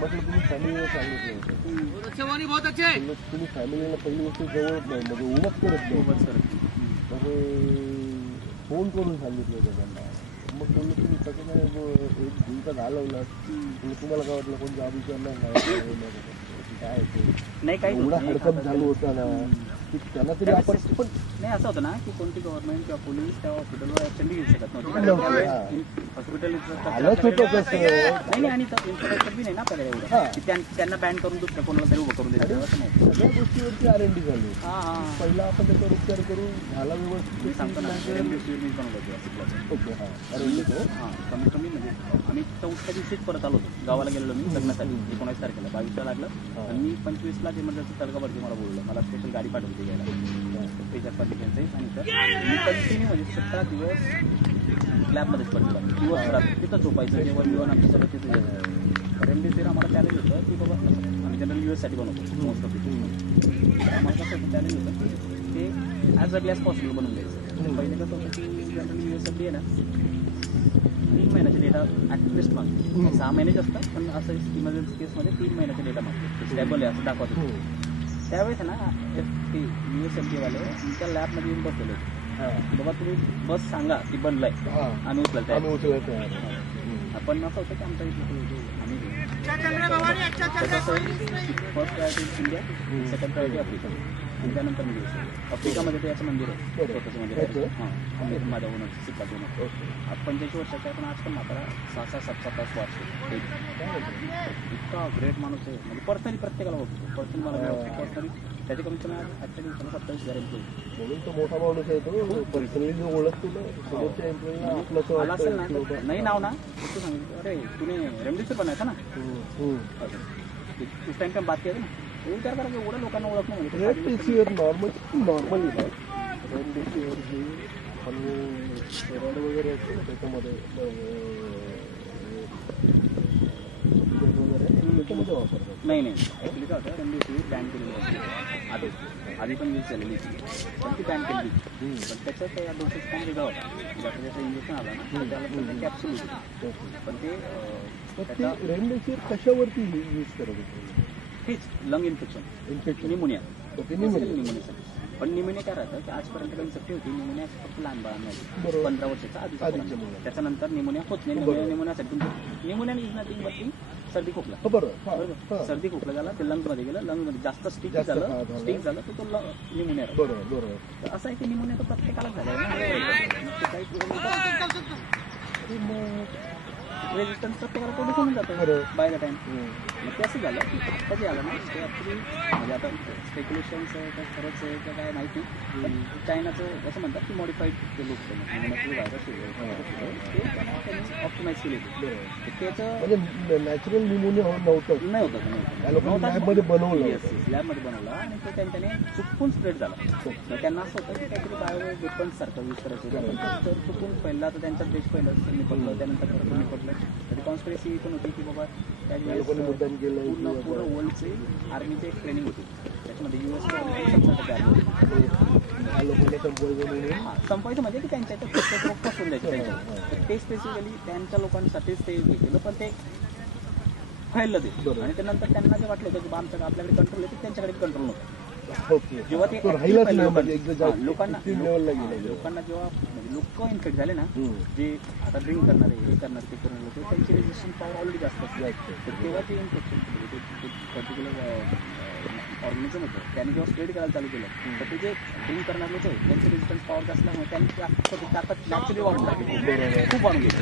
म्हटलं तुम्ही फॅमिलीला सांगितलं होतं, तुम्ही फॅमिलीला पहिली गोष्ट जवळ म्हणजे उभंच करत नाही, मग फोन करून सांगितलं होतं त्यांना. मग बोललो तुम्ही कसं नाही एक दिवसा घालवला, तुम्हाला काय वाटलं कोण जॉब विचारणार नाही काय नाही, काही एवढा हडकप झालं होता ना की त्यांना तरी आपण पण नाही. असं होतं ना की कोणती गव्हर्नमेंट किंवा पोलीस त्या हॉस्पिटलवर ऍक्शन घेऊ शकत नव्हती. हॉस्पिटल आलंच होतं कसं नाही, आणि इन्फ्रास्ट्रक्चर बी नाही ना आपल्याला एवढं की त्यांना बॅन करून दुसऱ्या कोणाला तरी उभं करून द्यायचं असं नाही. सगळ्या गोष्टीवरची R&D झाली. पहिला आपण त्याच्यावर उपचार करून झाला व्यवस्थित सांगतो ना. ओके हां R&D कमीत कमी म्हणजे आम्ही 4थ्या दिवशीच परत आलो होतो गावाला गेलेलो मी लग्नासाठी. 19 तारखेला 22ला लागलं आणि मी 25ला इमर्जन्सी तडकावरती मला बोललं, मला स्पेशल गाडी पाठवली घ्यायला पेजर पाटील आणि मी कंटिन्यू म्हणजे 17 दिवस लॅबमध्येच पडलो. दिवस रात्री तिथं झोपायचं, जेवण बिवण आमचं सगळं तिथं यायचं. रेमडेसिवीर आम्हाला चॅलेंज होतं की बाबा आम्ही जनरल US साठी बनवतो मोस्ट ऑफ द आम्हाला कसं चॅलेंज होतं की ते ॲज अर्ली ॲज पॉसिबल बनवून द्यायचं. पहिले कसं होतं की जनरल US साठी आहे ना 3 महिन्याचे डेटा ॲटलिस्ट मागतो. 6 महिन्याचे असतात, पण असं इमर्जन्सी केसमध्ये 3 महिन्याचे डेटा मागतो. स्टेबल आहे असं दाखवत होतं. त्यावेळेस ना US MD वाले त्या लॅबमध्ये येऊन बसलेले होते. बाबा तुम्ही बस सांगा की बनलाय, आम्ही उचलत आपण असं होतं की आमच्या इथे आम्ही first priority India, second priority Africa आणि त्यानंतर मिळू शकतो. आफ्रिकामध्ये ते याचं मंदिर आहे, स्वतःचं मंदिर आहे. हां माझ्या ओनर सिक्काचं ओनर 85 वर्षाचा आहे, पण आज पण म्हातारा 6-6, 7-7 तास वाचतो. इतका ग्रेट माणूस आहे, म्हणजे पर्सनली प्रत्येकाला बघतो. पर्सनली मला पर्सनली त्याच्या कमीत कमी आजच्या दिवसाला 27,000 एम्प्लॉई म्हणून तो मोठा माणूस आहे. तो पर्सनली जो ओळखतो ना समोरच्या एम्प्लॉईला आपलं आला असेल ना, नाही नाव ना तू सांगितलं अरे तुम्ही रेमडेसिवीर बनायचा ना उस टाइम पे बात किया था ना, विचार करा की एवढ्या लोकांना ओळखणं म्हणजे रेमडेसिवीर नॉर्मली ना रेमडेसिवीर जी आणि स्टेरॉइड वगैरे असते ना त्याच्यामध्ये त्याच्यामध्ये वापरतात. नाही ॲक्च्युली काय होतं रेमडेसिवीर बॅन केलेली होती आधी पण यूज झालेली होती, पण ती बॅन केली. पण त्याच्यात त्या डोसेस पण वेगळा होता. ज्याचं ज्याचं इंजेक्शन आलं ना त्याला पण कॅप्सूल होती, पण ते रेमडेसिवीर कशावरती यूज करत होते? हेच लंग इन्फेक्शन निमोनिया. निमोनियासाठी. पण निमोनिया काय राहतं की आजपर्यंत काही सक्ती होती निमोनिया फक्त लहान बाळांमध्ये 15 वर्षाचा आधी. त्याच्यानंतर निमोनिया होत नाही. निमोनियासाठी निमोनिया इज नथिंग बट सर्दी खोकला. बरोबर सर्दी खोकला झाला ते लंगमध्ये गेलं, लंगमध्ये जास्त स्टिक झालं तर तो निमोनिया. बरोबर तर असं आहे की निमोनिया तर प्रत्येकालाच झाला रेजिस्टन्स प्रत्येकाला तो दिसून जातं बाय द टाइम. मग ते असं झालं की फक्त जे आलं ना ते ॲक्च्युली म्हणजे आता स्पेक्युलेशनचं तर खरंच आहे काय माहिती, पण चायनाचं असं म्हणतात की मॉडिफाईड ते लोक व्हायरस ते त्यांनी ऑप्टिमाइज केले होते. त्याचं म्हणजे नॅचरल निमोनिया नव्हतं, नाही होतं लॅबमध्ये बनवलं आणि तो त्यांच्याने चुकून स्प्रेड झाला. मग त्यांना असं होतं की काहीतरी बायो वेपन्स सारखं यूज करायचं तर चुकून पहिला तर त्यांचा देश पहिलं निपटलं, त्यानंतर परत निपटलं. तर कॉन्स्पिरसी पण होती की बाबा त्यावेळेस पूर्ण वर्ल्डचे आर्मीचे एक ट्रेनिंग होती, त्याच्यामध्ये US संपवायचं म्हणजे की त्यांच्या रोग पसरून द्यायचे त्यांच्या. तर ते स्पेसिफिकली त्यांच्या लोकांसाठीच ते केलं, पण ते फैललं ते. आणि त्यानंतर त्यांना जे वाटलं होतं की आमच्या आपल्याकडे कंट्रोल आहे, त्यांच्याकडे कंट्रोल नव्हतं. जेव्हा ते लोकांना जेव्हा लोक इन्फेक्ट झाले ना, जे आता ड्रिंक करणारे हे करणारे ते करणारे लोक त्यांची रेजिस्टन्स पॉवर ऑलरेडी जास्त असते. तर तेव्हा ते इन्फेक्शन पर्टिक्युलर ऑर्गॅनिझम होतं त्याने जेव्हा स्प्रेड करायला चालू केलं तर ते जे ड्रिंक करणारे लोक आहे त्यांची रेजिस्टन्स पॉवर जास्त असल्यामुळे त्यांची ताकद नॅचरली वाढून लागली, खूप वाढून गेली,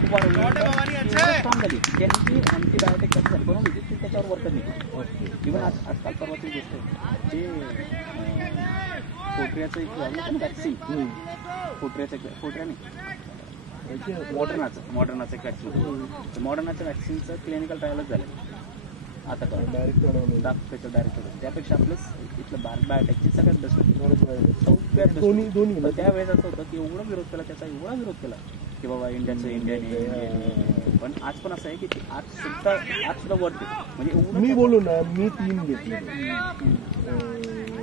खूप वाढून स्ट्रॉंग झाली. त्यांची अँटीबायोटिक कशी झाली बनवून होती ती त्याच्यावर वर्कच नाही. इव्हन आजकाल परवाची गोष्ट आहे जे पोट्रियाचं एक झालं होतं ना वॅक्सिन, पोट्रियाने मॉडर्नाचं एक वॅक्सिन होतं. मॉडर्नाच्या वॅक्सिनचं क्लिनिकल ट्रायलच झालं आता डायरेक्ट त्यापेक्षा आपलं इथलं भारत बायोटेकची सगळ्यात बेस्ट दोन्ही. त्यावेळेस असं होतं की एवढा विरोध केला की बाबा इंडियन. पण आज पण असं आहे की आज सुद्धा वरती म्हणजे मी बोलू ना मी 3 घेतले.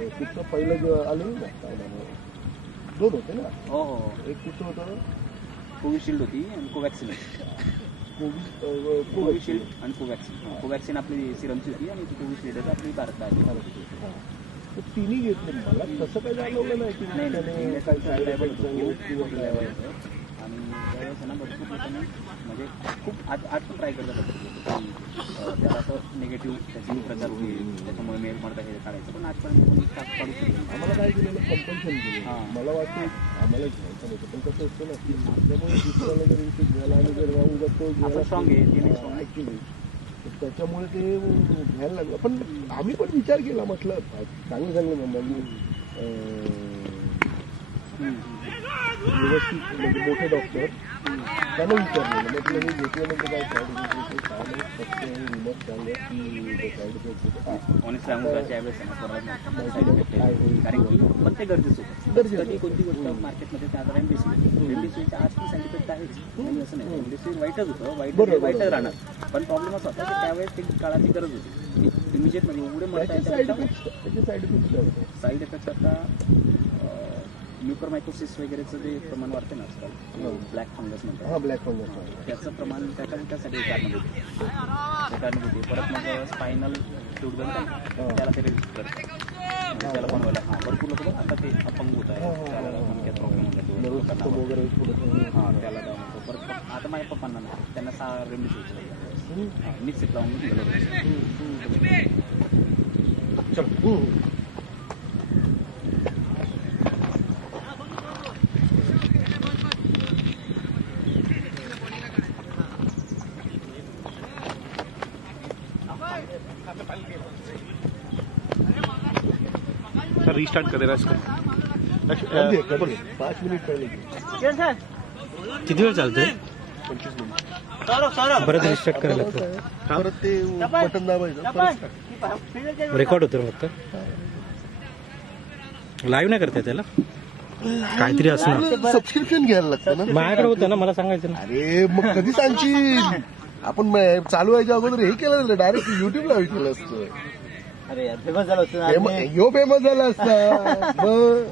कुठचं पहिलं जेव्हा आलं ना 2 होते ना. हो एक कुठचं होतं कोविशिल्ड होती आणि कोवॅक्सिन होती. कोविशिल्ड आणि कोवॅक्सिन आपली सिरमची होती आणि ती कोविशिल्ड आपली भारतला आहे. तर तिन्ही घेतलं. मला तसं काही जाणवलं नाही की नाही त्याने नाही काही काही side लेवल effect होतं खूप किंवा लेवल होतं आणि त्यावेळेस ना भरपूर लोकांनी म्हणजे खूप आज पण ट्राय करतात की त्याला असं निगेटिव्ह त्याची प्रचार होईल त्याच्यामुळे मेल म्हणता हे काढायचं पण आजपर्यंत कोणी काढू शकतो. आम्हाला काय केलेलं कंपल्शन केलं. हां. मला वाटतं आम्हाला घ्यायचं नव्हतं पण कसं असतं ना की त्यामुळे दुसऱ्याला जर इथे घ्यायला आणि जर उगाच तो आपण स्ट्रॉंग आहे ते नाही स्ट्रॉंग ऍक्च्युली त्याच्यामुळे ते घ्यायला लागलं. पण आम्ही पण विचार केला म्हटलं चांगलं म्हणजे व्यवस्थित म्हणजे मोठे डॉक्टर त्यांना विचारलेलं म्हटलं हे घेतल्यानंतर काय साईड इफेक्ट काय नाही फक्त रिमोट सांगलं की साईड इफेक्ट ऑनेस्ट सांगू का त्यावेळेस साईड इफेक्ट आहे कारण की पण ते गरजेचं होतं. कधी कोणती गोष्ट मार्केटमध्ये त्या आता रेमडेसिवीर आज पण साईड इफेक्ट आहेच म्हणजे असं नाही रेमडेसिवीर वाईटच होतं वाईटच राहणार पण प्रॉब्लेम असा होता की त्यावेळेस ते काळाची गरज होती इमिजिएट म्हणजे एवढे म्हणता साईड इफेक्ट आता म्युकरमायकोसिस वगैरेचं जे प्रमाण वाढते ना आजकाल ब्लॅक फंगस म्हणतात. हां ब्लॅक फंगस त्याचं प्रमाण त्यासाठी कारणीभूत होते परत मग स्पायनल फ्लूइड बनतं त्याला ते रेजिस्टर करतं त्याला बनवायला भरपूर लोक आता ते अपंग होत आहे त्याला मणक्यात प्रॉब्लेम होतो हां त्याला जाऊन होतो परत आता माझ्या पप्पांना त्यांना 6 रेमडेसिवीर मिक्सिट लावून चल रिस्टार्ट कर रहा है 5 मिनिट पहिले किती वेळ चालतंय 25 मिनिट परत रिस्टार्ट करायला लागतं परत ते बटन दाबायचं रेकॉर्ड होतं फक्त लाईव्ह नाही करता त्याला काहीतरी असणार सबस्क्रिप्शन घ्यायला लागतं ना. माझ्याकडे होतं ना मला सांगायचं ना. अरे मग कधी सांगशील आपण चालू व्हायच्या अगोदर हे केलं डायरेक्ट युट्यूबला केलं असतं. अरे यार फेमस झालं असतं ह्यो फेमस झाला असता. मग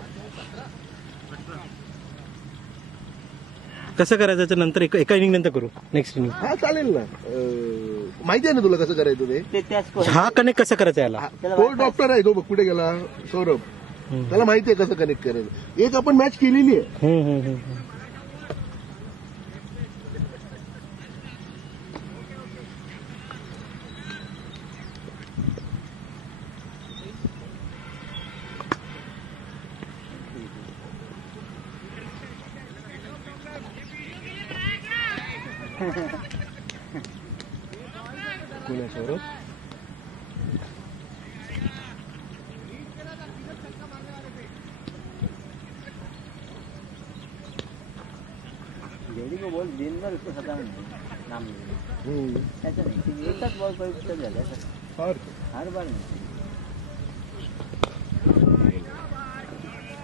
कसं करायचं त्याच्या नंतर एका इनिंग नंतर करू नेक्स्ट इनिंग. हा चालेल ना. माहिती आहे ना तुला कसं करायचं ते. हा कनेक्ट कसं करायचं याला. तो डॉक्टर आहे तो कुठे गेला सौरभ त्याला माहिती आहे कसं कनेक्ट करायचं. एक आपण मॅच केलेली आहे. कोण आहे सौरभ. जेवढी को बॉल दिन भर उसको खत्म नहीं नाम नहीं ऐसा नहीं कि एक तक बॉल कोई चल जाता है हर बार नहीं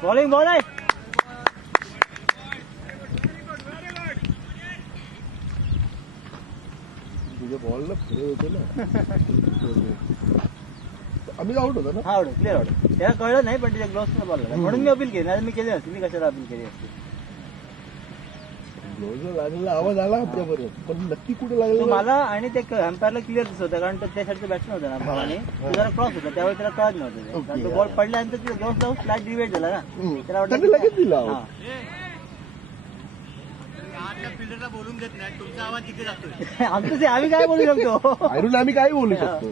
बॉलिंग बॉल है तुझे बॉल ना पुढे होते ना. आम्ही आउट होतो ना. हा आउट क्लिअर आउट त्याला कळलं नाही पण तिच्या ग्लोव्स बॉल म्हणून मी अपील केली नाही मी केली नसती मी कशाला अपील केली असती. ग्लोव्हजला लागलेला आवाज आला आपल्याबरोबर पण नक्की कुठे लागला मला आणि ते एम्पायरला क्लिअर दिसत होतं कारण त्या साईडचं बॅट्समॅन होता ना भावाने तो जरा क्रॉस होता त्यावेळी त्याला कळत नव्हतं कारण तो बॉल पडल्यानंतर तिला ग्लोव्स लावून स्लाइड डिवेट झाला ना त्याला वाटलं लगेच दिला. बोलून देत नाही तुमचा आवाज तिथे जातोय आमचं आम्ही काय बोलू शकतो आयरून आम्ही काय बोलू शकतो.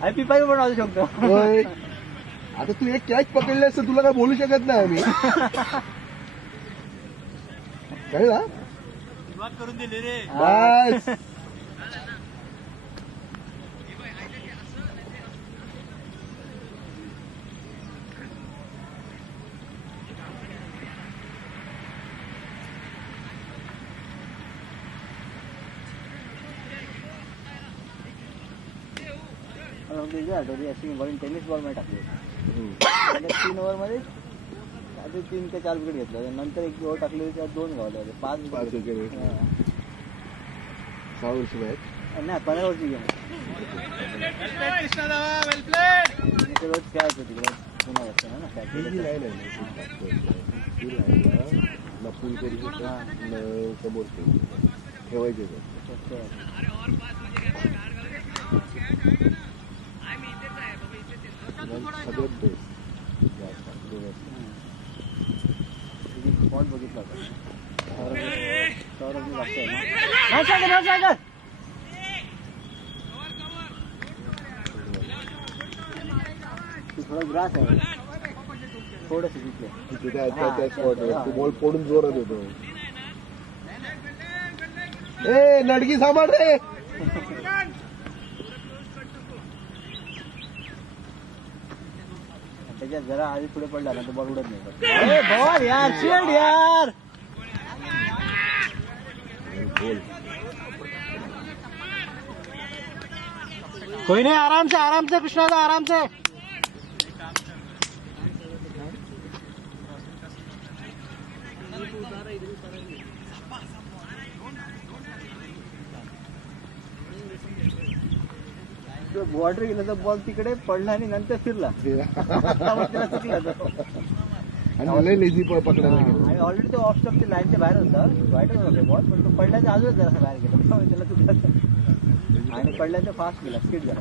आम्ही पिपाई पण वाजू शकतो. आता तू एक कॅच पकडली असतं तुला काय बोलू शकत नाही आम्ही. कळला सुरुवात करून दिली रे बस. अशी बॉलिंग टेनिस बॉल मध्ये टाकली 3 ओव्हरमध्ये आधी 3 ते 4 विकेट घेतलं नंतर 1 ओव्हर टाकली होती 2 गावले 5 विकेट 6 वर्ष नाही 15 वर्षी गेम रोज खेळायचं तिकडे पुन्हा असतं ना समोर ठेवायचे सगळ्यात बेस्ट स्पॉट बघितला होता सौरभ जास्त आहे ना थोडा ग्रास आहे थोडस तिथले तिथे त्या स्पॉट तू बॉल पडून जोरात येतो ए लडकी सांभाळ रे त्याच्यात जरा आधी पुढे पडला ना तो बॉल उडत नाही बॉल यार शील्ड यार कोई नहीं, आराम से कृष्णा दा, आराम से. बॉर्डर गेला तर बॉल तिकडे पडला आणि नंतर फिरला चुकला तो आणि लेझी पकडायला गेला आणि ऑलरेडी तो ऑफ स्टॉपच्या लाईनच्या बाहेर होता वाईटच होता बॉल पण तो पडल्याच्या अजून जरा बाहेर गेला त्याला चुकला आणि पडल्याचा फास्ट गेला स्पीड झाला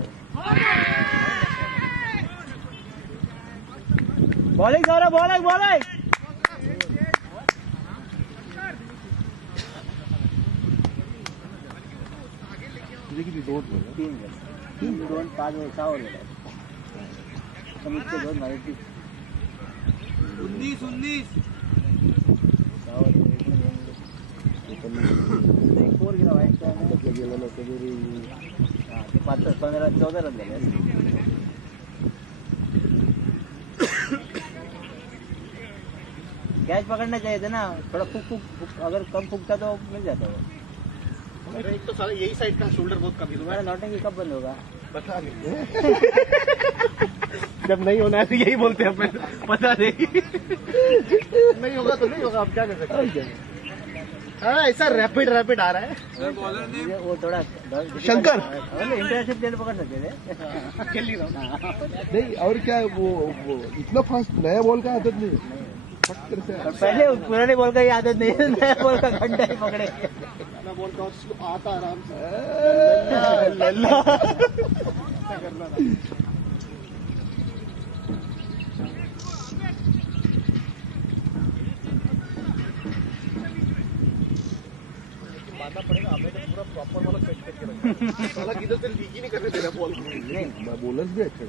बॉलिंग जरा बॉलिंग किती दोन 3 2 5 6 ओव्हर गेला कमीत कमी 2 झाले 19 एक फोर गेला वाईट गेला ना कधी ते 5 15 14 रन झाले कैच पकड़ना चाहिए था ना थोड़ा फुक अगर कम फूकता तो मिल जाता वो एक तो साला यही साइड का शोल्डर बहुत कम तुम्हारा नौटंकी कब बंद होगा पता नहीं. जब नहीं होना है तो यही बोलते हैं अपने, पता नहीं. नहीं होगा तो नहीं होगा, आप क्या कर सकते हैं. हाँ ऐसा रैपिड आ रहा है. वो थोड़ा शंकर इंटरनेशनल प्लेयर पकड़ सकते थे खेल नहीं रहा. नहीं और क्या वो इतना फास्ट नया बॉल का आदत नहीं फटकर से और पहले पुराने बॉल का ही आदत नहीं है नया बॉल का घंटा ही पकड़े बॉल का आता आराम से. मानना पड़ेगा हमें तो पूरा प्रॉपर वाला सेट करके रखा है. साला किधर से लीक ही नहीं करने दे रहा बॉल. बॉलर्स भी अच्छे